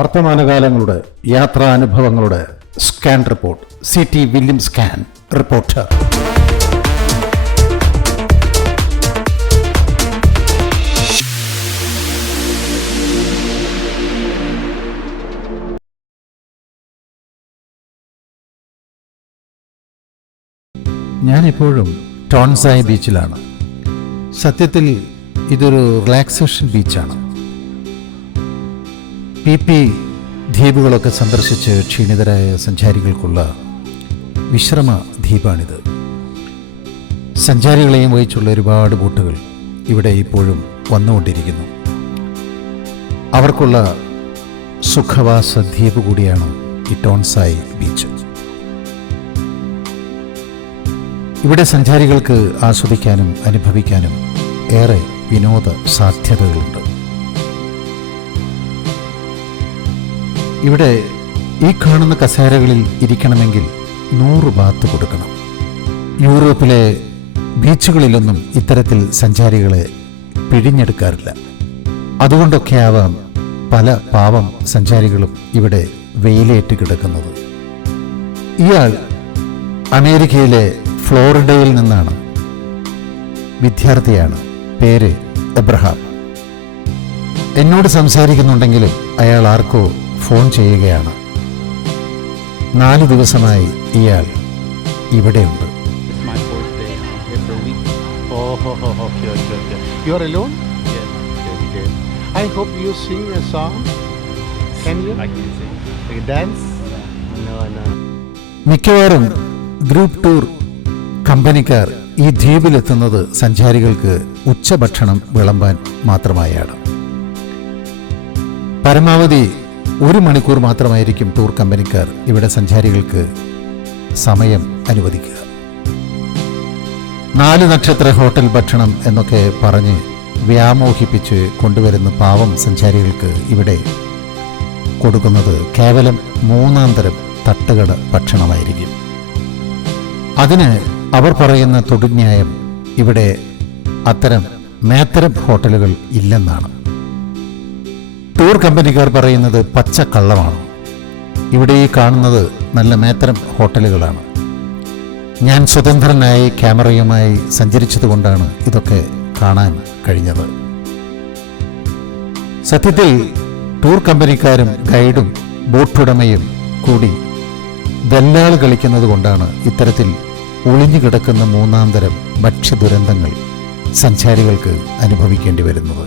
വർത്തമാനകാലങ്ങളുടെ യാത്രാനുഭവങ്ങളുടെ scan report. CT William scan reporter. ഞാനിപ്പോഴും Tonsai ബീച്ചിലാണ്. സത്യത്തിൽ ഇതൊരു റിലാക്സേഷൻ ബീച്ചാണ്. PP ദ്വീപുകളൊക്കെ സന്ദർശിച്ച് ക്ഷീണിതരായ സഞ്ചാരികൾക്കുള്ള വിശ്രമ ദ്വീപാണിത്. സഞ്ചാരികളെയും വഹിച്ചുള്ള ഒരുപാട് ബോട്ടുകൾ ഇവിടെ ഇപ്പോഴും വന്നുകൊണ്ടിരിക്കുന്നു. അവർക്കുള്ള സുഖവാസ ദ്വീപ് കൂടിയാണ് ഈ ടോൺസായ് ബീച്ച്. ഇവിടെ സഞ്ചാരികൾക്ക് ആസ്വദിക്കാനും അനുഭവിക്കാനും ഏറെ വിനോദ സാധ്യതകളുണ്ട്. ഇവിടെ ഈ കാണുന്ന കസേരകളിൽ ഇരിക്കണമെങ്കിൽ 100 ബാത്ത് കൊടുക്കണം. യൂറോപ്പിലെ ബീച്ചുകളിലൊന്നും ഇത്തരത്തിൽ സഞ്ചാരികളെ പിഴിഞ്ഞെടുക്കാറില്ല. അതുകൊണ്ടൊക്കെ ആവാം പല പാവം സഞ്ചാരികളും ഇവിടെ വെയിലേറ്റ് കിടക്കുന്നത്. ഇയാൾ അമേരിക്കയിലെ ഫ്ലോറിഡയിൽ നിന്നാണ്. വിദ്യാർത്ഥിയാണ്. പേര് എബ്രഹാം. എന്നോട് സംസാരിക്കുന്നുണ്ടെങ്കിലും അയാൾ ആർക്കോ ഫോൺ ചെയ്യുകയാണ്. 4 ദിവസമായി ഇയാൾ ഇവിടെയുണ്ട്. You are alone? Yes. Okay. I hope you sing a song. Can you? I can sing. You dance? No. മിക്കവാറും ഗ്രൂപ്പ് ടൂർ കമ്പനിക്കാർ ഈ ദ്വീപിലെത്തുന്നത് സഞ്ചാരികൾക്ക് ഉച്ചഭക്ഷണം വിളമ്പാൻ മാത്രമായാണ്. പരമാവധി 1 മണിക്കൂർ മാത്രമായിരിക്കും ടൂർ കമ്പനിക്കാർ ഇവിടെ സഞ്ചാരികൾക്ക് സമയം അനുവദിക്കുക. 4 നക്ഷത്ര ഹോട്ടൽ ഭക്ഷണം എന്നൊക്കെ പറഞ്ഞ് വ്യാമോഹിപ്പിച്ച് കൊണ്ടുവരുന്ന പാവം സഞ്ചാരികൾക്ക് ഇവിടെ കൊടുക്കുന്നത് കേവലം 3-ാം തരം തട്ടുകട ഭക്ഷണമായിരിക്കും. അതിന് അവർ പറയുന്ന തൊടുന്യായം ഇവിടെ അത്തരം മേത്തരം ഹോട്ടലുകൾ ഇല്ലെന്നാണ്. ടൂർ കമ്പനിക്കാർ പറയുന്നത് പച്ചക്കള്ളമാണ്. ഇവിടെ ഈ കാണുന്നത് നല്ല മേത്തരം ഹോട്ടലുകളാണ്. ഞാൻ സ്വതന്ത്രനായി ക്യാമറയുമായി സഞ്ചരിച്ചതുകൊണ്ടാണ് ഇതൊക്കെ കാണാൻ കഴിഞ്ഞത്. സത്യത്തിൽ ടൂർ കമ്പനിക്കാരും ഗൈഡും ബോട്ടുടമയും കൂടി ദല്ലാൾ കളിക്കുന്നത് കൊണ്ടാണ് ഇത്തരത്തിൽ ഒളിഞ്ഞുകിടക്കുന്ന 3-ാം തരം ഭക്ഷ്യദുരന്തങ്ങൾ സഞ്ചാരികൾക്ക് അനുഭവിക്കേണ്ടി വരുന്നത്.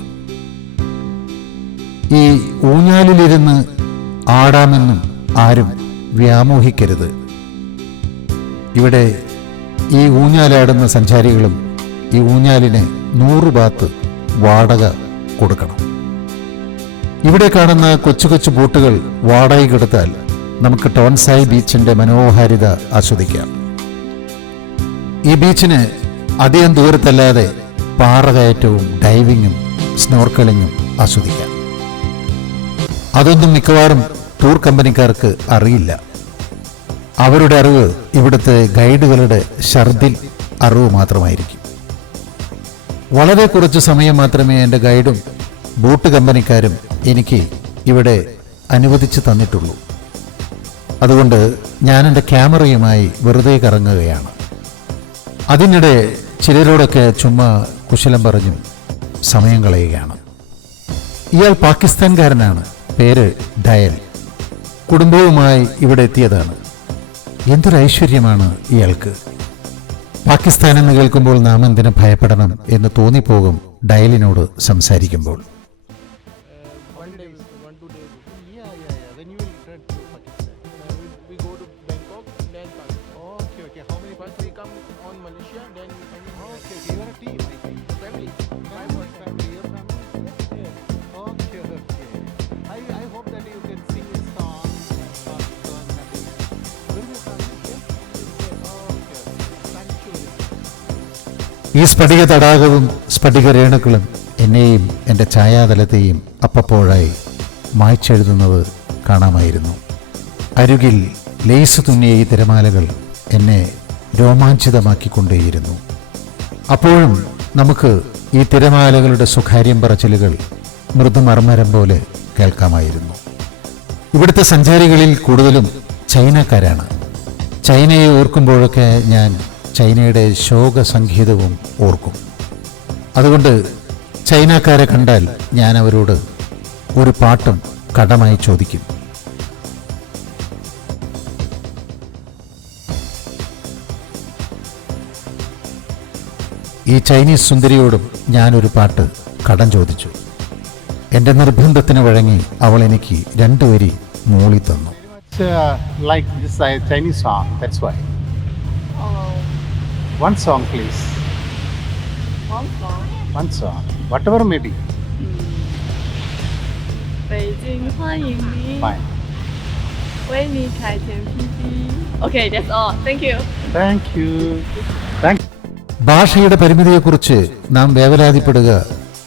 ഈ ഊഞ്ഞാലിലിരുന്ന് ആടാമെന്നും ആരും വ്യാമോഹിക്കരുത്. ഇവിടെ ഈ ഊഞ്ഞാലാടുന്ന സഞ്ചാരികളും ഈ ഊഞ്ഞാലിന് 100 ബാത്ത് വാടക കൊടുക്കണം. ഇവിടെ കാണുന്ന കൊച്ചു കൊച്ചു ബോട്ടുകൾ വാടകയ്ക്കെടുത്താൽ നമുക്ക് ടോൺസായ് ബീച്ചിന്റെ മനോഹാരിത ആസ്വദിക്കാം. ഈ ബീച്ചിന് അധികം ദൂരത്തല്ലാതെ പാറകയറ്റവും ഡൈവിങ്ങും സ്നോർക്കലിങ്ങും ആസ്വദിക്കാം. അതൊന്നും മിക്കവാറും ടൂർ കമ്പനിക്കാർക്ക് അറിയില്ല. അവരുടെ അറിവ് ഇവിടുത്തെ ഗൈഡുകളുടെ ഷർദിൽ അറിവ് മാത്രമായിരിക്കും. വളരെ കുറച്ച് സമയം മാത്രമേ എൻ്റെ ഗൈഡും ബോട്ട് കമ്പനിക്കാരും എനിക്ക് ഇവിടെ അനുവദിച്ച് തന്നിട്ടുള്ളൂ. അതുകൊണ്ട് ഞാൻ എൻ്റെ ക്യാമറയുമായി വെറുതെ കറങ്ങുകയാണ്. അതിനിടെ ചിലരോടൊക്കെ ചുമ്മാ കുശലം പറഞ്ഞും സമയം കളയുകയാണ്. ഇയാൾ പാകിസ്ഥാൻകാരനാണ്. പേര് ഡയൽ. കുടുംബവുമായി ഇവിടെ എത്തിയതാണ്. എന്തൊരു ഐശ്വര്യമാണ് ഇയാൾക്ക്. പാകിസ്ഥാൻ എന്ന് കേൾക്കുമ്പോൾ നാം എന്തിനു ഭയപ്പെടണം എന്ന് തോന്നിപ്പോകും ഡയലിനോട് സംസാരിക്കുമ്പോൾ. When you will return to Pakistan? We go to Bangkok, then Pakistan. Okay. How many months we come on Malaysia, then we come in? Okay. You are a team, I think. Family. My family. Your family? Yeah. Okay. I hope that you can sing a song. Where is your family? Okay. Thank you. ഈ സ്ഫടിക തടാകവും സ്ഫടിക രേണുക്കളും എന്നെയും എൻ്റെ ഛായാതലത്തെയും അപ്പപ്പോഴായി മായ്ച്ചെഴുതുന്നത് കാണാമായിരുന്നു. അരുകിൽ lace തുന്നിയ ഈ തിരമാലകൾ എന്നെ രോമാഞ്ചിതമാക്കിക്കൊണ്ടേയിരുന്നു. അപ്പോഴും നമുക്ക് ഈ തിരമാലകളുടെ സ്വകാര്യം പറച്ചിലുകൾ മൃദുമർമ്മരം പോലെ കേൾക്കാമായിരുന്നു. ഇവിടുത്തെ സഞ്ചാരികളിൽ കൂടുതലും ചൈനക്കാരാണ്. ചൈനയെ ഓർക്കുമ്പോഴൊക്കെ ഞാൻ ചൈനയുടെ ശോകസംഗീതവും ഓർക്കും. അതുകൊണ്ട് ചൈനക്കാരെ കണ്ടാൽ ഞാൻ അവരോട് ഒരു പാട്ടും കടമായി ചോദിക്കും. ഈ ചൈനീസ് സുന്ദരിയോടും ഞാനൊരു പാട്ട് കടം ചോദിച്ചു. എൻ്റെ നിർബന്ധത്തിന് വഴങ്ങി അവൾ എനിക്ക് 2 വരി മൂളി തന്നു. Like this Chinese song, that's why. One song, please. One song, whatever may be. 北京欢迎你， Fine. 为你开天辟地。Okay, that's all. Thank you. Thank you. Thank. ഭാഷയുടെ പരിമിതിയെക്കുറിച്ച് നാം വേവലാതിപ്പെടുക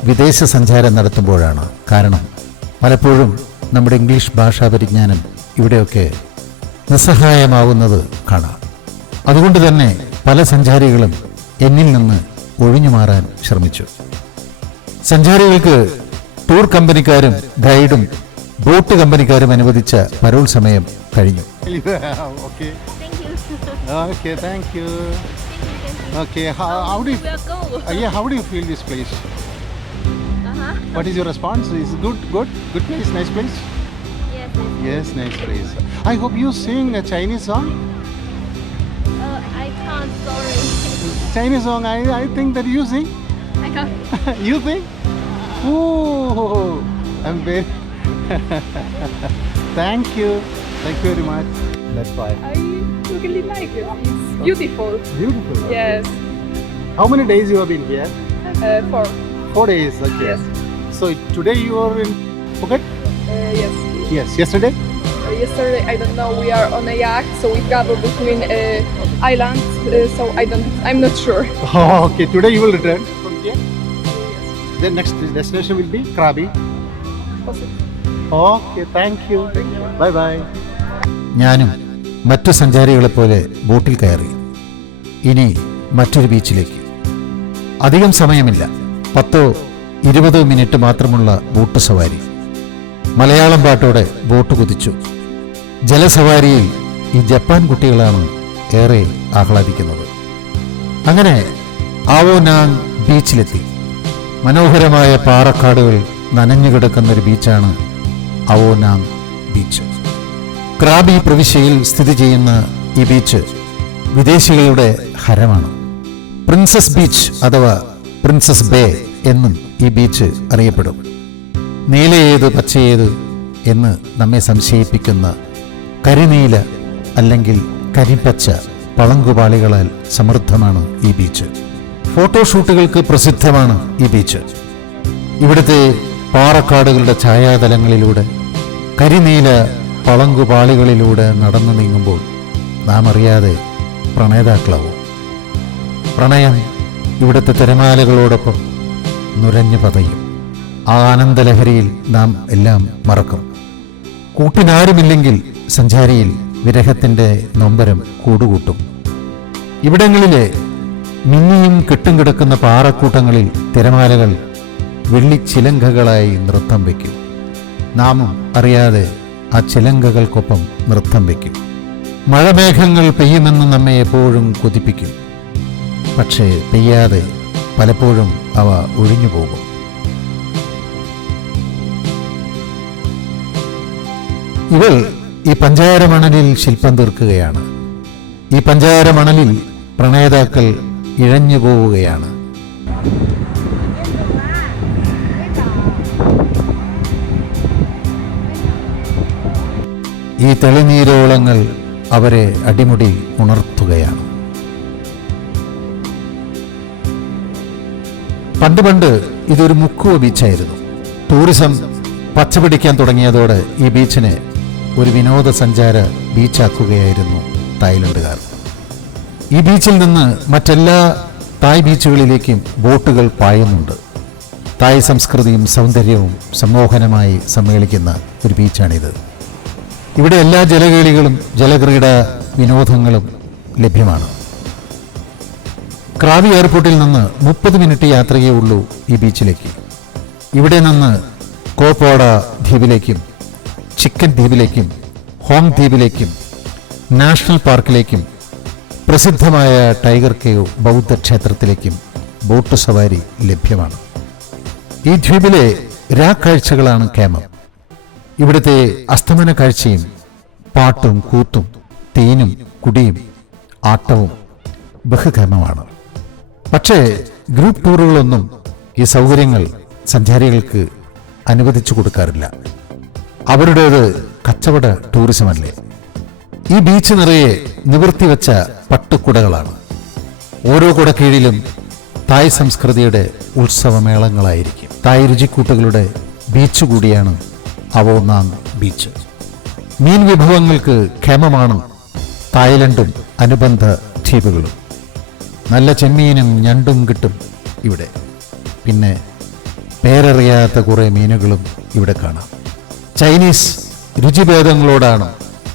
വിദേശ സഞ്ചാരം നടത്തുമ്പോഴാണ്. കാരണം പലപ്പോഴും നമ്മുടെ ഇംഗ്ലീഷ് ഭാഷാ പരിജ്ഞാനം ഇവിടെയൊക്കെ നിസ്സഹായമാവുന്നത് കാണാം. അതുകൊണ്ട് തന്നെ പല സഞ്ചാരികളും എന്നിൽ നിന്ന് ഒഴിഞ്ഞു മാറാൻ ശ്രമിച്ചു. സഞ്ചാരികൾക്ക് ടൂർ കമ്പനിക്കാരും ഗൈഡും ബോട്ട് കമ്പനിക്കാരും അനുവദിച്ച പരോൾ സമയം കഴിഞ്ഞു. Okay. Thank you. Okay. Thank you. Okay. How do you? We'll go. Yeah. How do you feel this place? What is your response? Is it good? Good place. Nice place. Yes. Yes, nice place. I hope you sing a Chinese song. I can't. Sorry. Chinese song. I think that you sing. I can't. You think? Oh, I'm very. Thank you. Thank you very much. That's why. I really like it. It's beautiful. Beautiful. Yes. How many days you have been here? 4. 4 days. Okay. Yes. So today you are in Phuket? Yes. Yes. Yesterday? Yesterday, I don't know. We are on a yacht, so we travel between islands. So I'm not sure. Oh, okay. Today you will return from here. Then next destination will be Krabi. Okay. Thank you. Bye bye. ഞാനും മറ്റു സഞ്ചാരികളെപ്പോലെ ബോട്ടിൽ കയറി. ഇനി മറ്റൊരു ബീച്ചിലേക്ക്. അധികം സമയമില്ല. 10-20 minute മാത്രമുള്ള boat സവാരി. മലയാളം പാട്ടോടെ ബോട്ട് കുതിച്ചു. ജലസവാരിയിൽ ഈ ജപ്പാൻ കുട്ടികളാണ് ഏറെ ആഹ്ലാദിക്കുന്നത്. അങ്ങനെ ആവോനാങ് ബീച്ചിലെത്തി. മനോഹരമായ പാറക്കാടുകൾ നനഞ്ഞുകിടക്കുന്നൊരു ബീച്ചാണ് ആവോനാങ് ബീച്ച്. ക്രാബി പ്രവിശ്യയിൽ സ്ഥിതി ചെയ്യുന്ന ഈ ബീച്ച് വിദേശികളുടെ ഹരമാണ്. പ്രിൻസസ് ബീച്ച് അഥവാ പ്രിൻസസ് ബേ എന്നും ഈ ബീച്ച് അറിയപ്പെടും. നീലയേത് പച്ചയേത് എന്ന് നമ്മെ സംശയിപ്പിക്കുന്ന കരിനീല അല്ലെങ്കിൽ കരിപ്പച്ച പളങ്കുപാളികളാൽ സമൃദ്ധമാണ് ഈ ബീച്ച്. ഫോട്ടോഷൂട്ടുകൾക്ക് പ്രസിദ്ധമാണ് ഈ ബീച്ച്. ഇവിടുത്തെ പാറക്കാടുകളുടെ ഛായാതലങ്ങളിലൂടെ കരിനീല പളങ്കുപാളികളിലൂടെ നടന്നു നീങ്ങുമ്പോൾ നാം അറിയാതെ പ്രണേതാക്കളാവും. പ്രണയം ഇവിടുത്തെ തിരമാലകളോടൊപ്പം നുരഞ്ഞു പതയും. ആ ആനന്ദലഹരിയിൽ നാം എല്ലാം മറക്കും. കൂട്ടിനാരുമില്ലെങ്കിൽ സഞ്ചാരിയിൽ വിരഹത്തിൻ്റെ നൊമ്പരം കൂടുകൂട്ടും. ഇവിടങ്ങളിലെ മിന്നിയും കെട്ടും കിടക്കുന്ന പാറക്കൂട്ടങ്ങളിൽ തിരമാലകൾ വെള്ളിച്ചിലങ്കകളായി നൃത്തം വയ്ക്കും. നാമും അറിയാതെ ആ ചിലങ്കകൾക്കൊപ്പം നൃത്തം വയ്ക്കും. മഴമേഘങ്ങൾ പെയ്യുമെന്ന് നമ്മെ എപ്പോഴും കൊതിപ്പിക്കും. പക്ഷേ പെയ്യാതെ പലപ്പോഴും അവ ഒഴിഞ്ഞു പോകും. ഇവൾ ഈ പഞ്ചാരമണലിൽ ശില്പം തീർക്കുകയാണ്. ഈ പഞ്ചാരമണലിൽ പ്രണേതാക്കൾ ഇഴഞ്ഞു പോവുകയാണ്. ഈ തെളിനീരോളങ്ങൾ അവരെ അടിമുടി ഉണർത്തുകയാണ്. പണ്ട് ഇതൊരു മുക്കുവ ബീച്ചായിരുന്നു. ടൂറിസം പച്ചപിടിക്കാൻ തുടങ്ങിയതോടെ ഈ ബീച്ചിനെ ഒരു വിനോദസഞ്ചാര ബീച്ചാക്കുകയായിരുന്നു തായ്ലൻഡുകാർ. ഈ ബീച്ചിൽ നിന്ന് മറ്റെല്ലാ തായ് ബീച്ചുകളിലേക്കും ബോട്ടുകൾ പായുന്നുണ്ട്. തായ് സംസ്കൃതിയും സൗന്ദര്യവും സമ്മോഹനമായി സമ്മേളിക്കുന്ന ഒരു ബീച്ചാണിത്. ഇവിടെ എല്ലാ ജലകേളികളും ജലക്രീഡാ വിനോദങ്ങളും ലഭ്യമാണ്. ക്രാബി എയർപോർട്ടിൽ നിന്ന് 30 മിനിറ്റ് യാത്രയേ ഉള്ളൂ ഈ ബീച്ചിലേക്ക്. ഇവിടെ നിന്ന് കോപ്പോഡ ദ്വീപിലേക്കും ചിക്കൻ ദ്വീപിലേക്കും ഹോങ് ദ്വീപിലേക്കും നാഷണൽ പാർക്കിലേക്കും പ്രസിദ്ധമായ ടൈഗർ കേവ് ബൗദ്ധക്ഷേത്രത്തിലേക്കും ബോട്ട് സവാരി ലഭ്യമാണ്. ഈ ദ്വീപിലെ രാക്കാഴ്ചകളാണ് കേമം. ഇവിടുത്തെ അസ്തമന കാഴ്ചയും പാട്ടും കൂത്തും തേനും കുടിയും ആട്ടവും ബഹുകേമമാണ്. പക്ഷേ ഗ്രൂപ്പ് ടൂറുകളൊന്നും ഈ സൗകര്യങ്ങൾ സഞ്ചാരികൾക്ക് അനുവദിച്ചു കൊടുക്കാറില്ല. അവരുടേത് കച്ചവട ടൂറിസമല്ലേ. ഈ ബീച്ച് നിറയെ നിവർത്തിവെച്ച പട്ടുകുടകളാണ്. ഓരോ കുടക്കീഴിലും തായ് സംസ്കൃതിയുടെ ഉത്സവമേളങ്ങളായിരിക്കും. തായ് രുചിക്കൂട്ടുകളുടെ ബീച്ച് കൂടിയാണ് അവോന്നാങ് ബീച്ച്. മീൻ വിഭവങ്ങൾക്ക് ക്ഷേമമാണ് തായ്ലൻഡും അനുബന്ധ ദ്വീപുകളും. നല്ല ചെമ്മീനും ഞണ്ടും കിട്ടും ഇവിടെ. പിന്നെ പേരറിയാത്ത കുറേ മീനുകളും ഇവിടെ കാണാം. ചൈനീസ് രുചിഭേദങ്ങളോടാണ്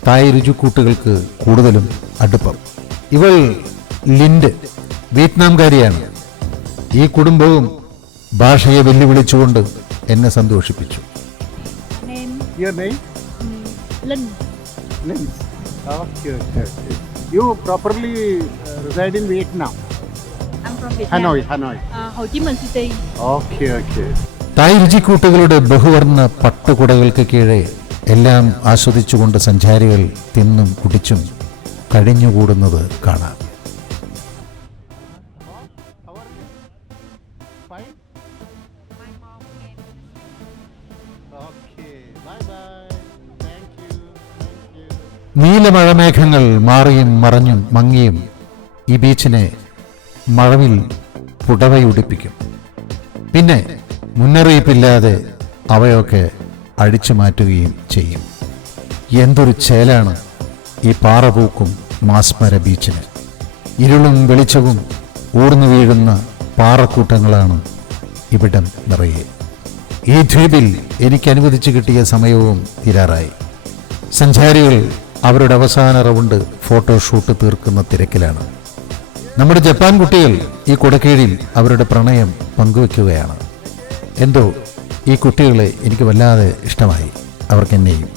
തായ് രുചിക്കൂട്ടുകൾക്ക് കൂടുതലും അടുപ്പം. ഇവൾ ലിൻഡ് വിയറ്റ്നാംകാരിയാണ്. ഈ കുടുംബവും ഭാഷയെ വെല്ലുവിളിച്ചുകൊണ്ട് എന്നെ സന്തോഷിപ്പിച്ചു. Your name? Linh. Lin. Okay. You properly reside in Vietnam? I'm from Vietnam. Hanoi. Ho Chi Minh City. Okay. തായ് രുചിക്കൂട്ടുകളുടെ ബഹുവർണ്ണ പട്ടുകുടകൾക്ക് കീഴെ എല്ലാം ആസ്വദിച്ചുകൊണ്ട് സഞ്ചാരികൾ തിന്നും കുടിച്ചും കഴിഞ്ഞുകൂടുന്നത് കാണാം. How are you? Fine? Okay. Bye. Thank you. നീലമഴമേഘങ്ങൾ മാറിയും മറഞ്ഞും മങ്ങിയും ഈ ബീച്ചിനെ മഴവിൽ പുടവയുടിപ്പിക്കും. പിന്നെ മുന്നറിയിപ്പില്ലാതെ അവയൊക്കെ അഴിച്ചു മാറ്റുകയും ചെയ്യും. എന്തൊരു ചേലാണ് ഈ പാറപൂക്കും മാസ്മര ബീച്ചിന്. ഇരുളും വെളിച്ചവും ഊർന്നു വീഴുന്ന പാറക്കൂട്ടങ്ങളാണ് ഇവിടം നിറയെ. ഈ ദ്വീപിൽ എനിക്ക് അനുവദിച്ചു കിട്ടിയ സമയവും തീരാറായി. സഞ്ചാരികൾ അവരുടെ അവസാന റൗണ്ട് ഫോട്ടോഷൂട്ട് തീർക്കുന്ന തിരക്കിലാണ്. നമ്മുടെ ജപ്പാൻ കുട്ടികൾ ഈ കുടക്കീഴിൽ അവരുടെ പ്രണയം പങ്കുവെക്കുകയാണ്. എന്തോ ഈ കുട്ടികളെ എനിക്ക് വല്ലാതെ ഇഷ്ടമായി. അവർക്കെന്നെയും.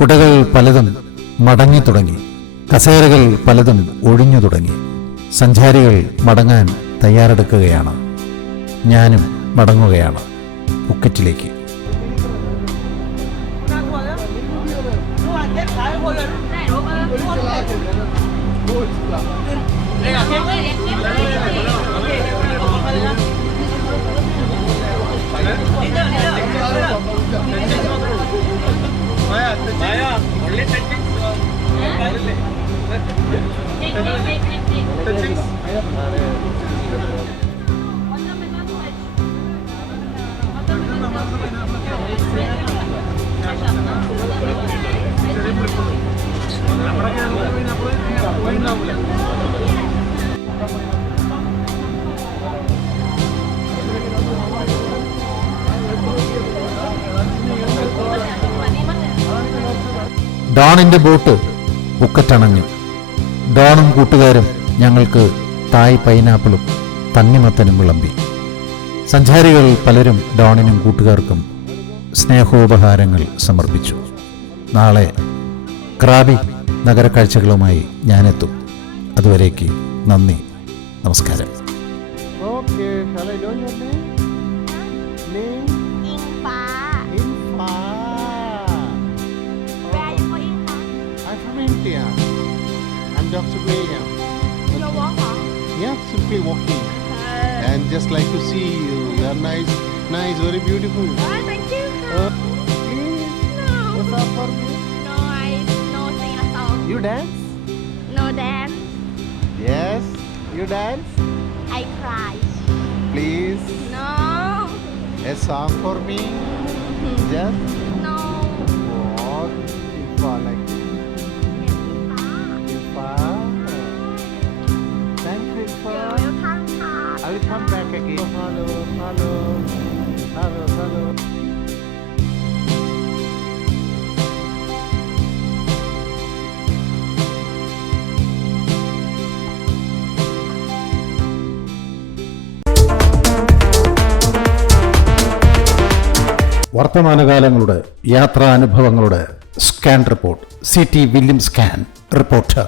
കുടകൾ പലതും മടങ്ങി തുടങ്ങി. കസേരകൾ പലതും ഒഴിഞ്ഞു തുടങ്ങി. സഞ്ചാരികൾ മടങ്ങാൻ തയ്യാറെടുക്കുകയാണ്. ഞാനും മടങ്ങുകയാണ് പുക്കറ്റിലേക്ക്. ഡോണിന്റെ ബോട്ട് പുക്കറ്റണഞ്ഞു. ഡോണും കൂട്ടുകാരും ഞങ്ങൾക്ക് തായ് പൈനാപ്പിളും തണ്ണിമത്തനും വിളമ്പി. സഞ്ചാരികൾ പലരും ഡോണിനും കൂട്ടുകാർക്കും സ്നേഹോപഹാരങ്ങൾ സമർപ്പിച്ചു. നാളെ ക്രാബി നഗരക്കാഴ്ചകളുമായി ഞാനെത്തും. അതുവരേക്ക് നന്ദി, നമസ്കാരം. Okay, shall I know your name? Name? Infa. Infa. Where are you from, Infa? I'm from India. I'm Dr. Graham. You walk on? Yeah, simply walking. And just like to see you. You're nice, very beautiful. Oh, thank you. Please, No. what's up for me? No, I no sing a song. You dance? No dance. Yes, you dance. I cry. Please, No. a song for me. Just No. what? Infa, like Infa. Thank you, Infa. You're welcome. I will come back again. Hello. വർത്തമാനകാലങ്ങളുടെ യാത്രാനുഭവങ്ങളുടെ scan report. CT William scan reporter.